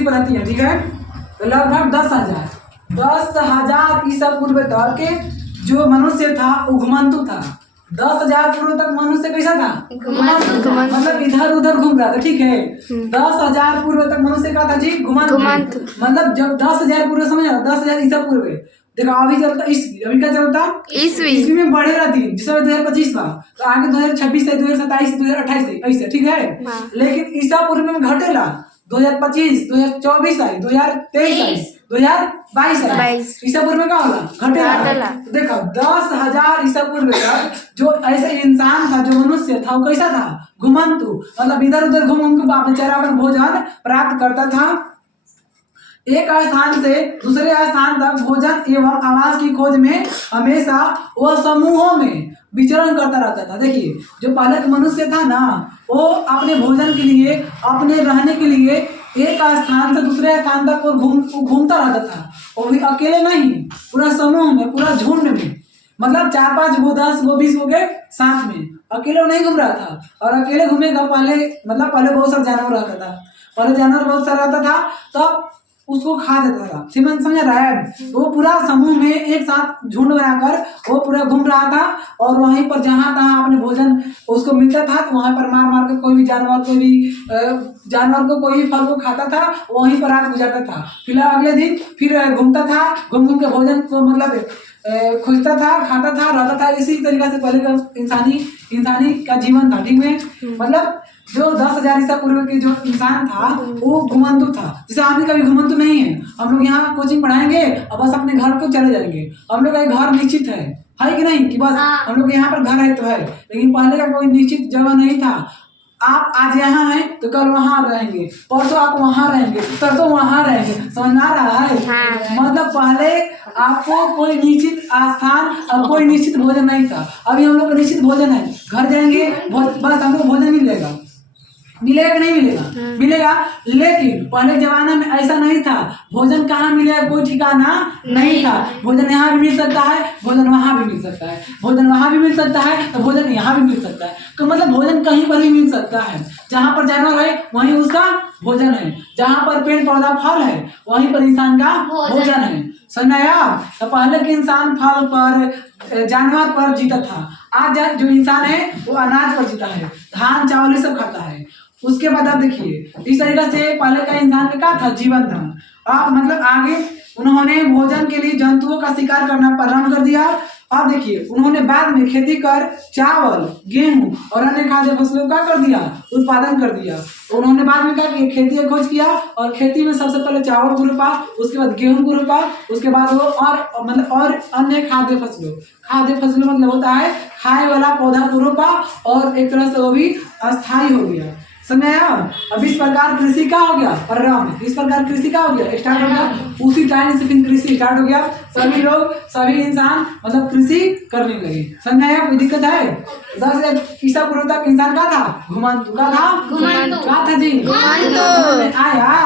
विकसित पद्धति है, ठीक है। तो लगभग 10,000 ईसा पूर्व तक के जो मनुष्य था वो घुमंतु था। 10,000 पूर्व तक मनुष्य कैसा था? घुमंतु, मतलब इधर उधर घूम रहा था, ठीक है। 10,000 पूर्व तक मनुष्य का था जी घुमंतु। मतलब जब 10,000 पूर्व समझ रहा, 10,000 ईसा पूर्व देखो अभी चलता ईस्वी, अभी क्या चलता ईस्वी में बढ़ेगा दिन, जिस समय 2025 था तो आगे 2026 है, 2027, 2028 है, ऐसे, ठीक है। लेकिन ईसा पूर्व में घटेला 2025, 2024 आई, 2023 आई, 2022 आई, ईसा पूर्व में क्या होला घटेला। देखो 10,000 ईसा पूर्व तक जो ऐसे इंसान था, जो मनुष्य था, वो कैसा था? घुमंतु, मतलब इधर उधर घूम घूम के बेचारा अपना भोजन प्राप्त करता था। एक स्थान से दूसरे स्थान तक भोजन एवं आवास की खोज में हमेशा वह समूहों में विचरण करता रहता था। देखिए जो पहले मनुष्य था ना, वो अपने भोजन के लिए, अपने रहने के लिए एक स्थान से दूसरे स्थान तक वो घूमता रहता था। वो भी अकेले नहीं, पूरा समूह में, पूरा झुंड में, मतलब 4-5 गो, 10 गो, 20 गो के साथ में। अकेले नहीं घूम रहा था। और अकेले घूमेगा पहले, मतलब पहले बहुत सारा जानवर रहता था, पहले जानवर बहुत सारा रहता था, तब उसको खा देता था। सिमन समझ रहा है? वो पूरा समूह में एक साथ झुंड बनाकर वो पूरा घूम रहा था, और वहीं पर जहाँ तहाँ अपने भोजन उसको मिलता था तो वहीं पर मार मार के कोई भी जानवर को कोई फल को खाता था, वहीं पर रात गुजारता था। फिर अगले दिन फिर घूमता था, घूम घूम के भोजन को मतलब खोजता था, खाता था, रहता था। इसी तरीके से पहले का इंसानी का जीवन था, ठीक है। मतलब जो 10,000 ईसा पूर्व के जो इंसान था वो घुमंतु था। जैसे आदमी कभी घुमंतु नहीं है। हम लोग यहाँ कोचिंग पढ़ाएंगे और बस अपने घर को चले जाएंगे। हम लोग का घर निश्चित है कि नहीं, कि बस हम लोग यहाँ पर घर है तो है। लेकिन पहले का कोई निश्चित जगह नहीं था। आप आज यहाँ हैं तो कल वहाँ रहेंगे, परसों आप वहाँ रहेंगे, परसों वहाँ रहेंगे, समझ आ रहा है? मतलब पहले आपको कोई निश्चित स्थान और कोई निश्चित भोजन नहीं था। अभी हम लोग का निश्चित भोजन है, घर जाएंगे बस हमको भोजन मिलेगा कि नहीं मिलेगा? मिलेगा। लेकिन पहले जमाना में ऐसा नहीं था। भोजन कहाँ मिलेगा कोई ठिकाना नहीं था। भोजन यहाँ भी मिल सकता है, भोजन वहाँ भी मिल सकता है, भोजन वहाँ भी मिल सकता है तो भोजन यहाँ भी मिल सकता है। तो मतलब भोजन कहीं पर भी मिल सकता है। जहाँ पर जानवर है वहीं उसका भोजन है, जहाँ पर पेड़ पौधा फल है वहीं पर इंसान का भोजन है। समझ आया? तो पहले के इंसान फल पर, जानवर पर जीता था। आज जो इंसान है वो अनाज पर जीता है, धान चावल ये सब खाता है। उसके बाद आप देखिए इस तरीके से पहले का इंसान का क्या था, जीवन था। अब मतलब आगे उन्होंने भोजन के लिए जंतुओं का शिकार करना प्रारंभ कर दिया। अब देखिए उन्होंने बाद में खेती कर चावल, गेहूं और अन्य खाद्य फसलों का कर दिया, उत्पादन कर दिया। उन्होंने बाद में क्या किया, खेती का खोज किया और खेती में सबसे पहले चावल को रोपा, उसके बाद गेहूं को रोपा, उसके बाद वो और अन्य खाद्य फसलों मतलब होता है खाए वाला पौधा को रोपा, और एक तरह से वो भी अस्थायी हो गया। समझ। अब इस प्रकार कृषि का हो गया परिणाम, इस प्रकार कृषि का हो गया स्टार्ट हो गया। उसी टाइम से फिर कृषि स्टार्ट हो गया। सभी लोग, सभी इंसान मतलब कृषि करने लगे। समझ आया? कोई दिक्कत है? 10,000 ईसा पूर्व तक इंसान का था घुमंतु, का था जी आया।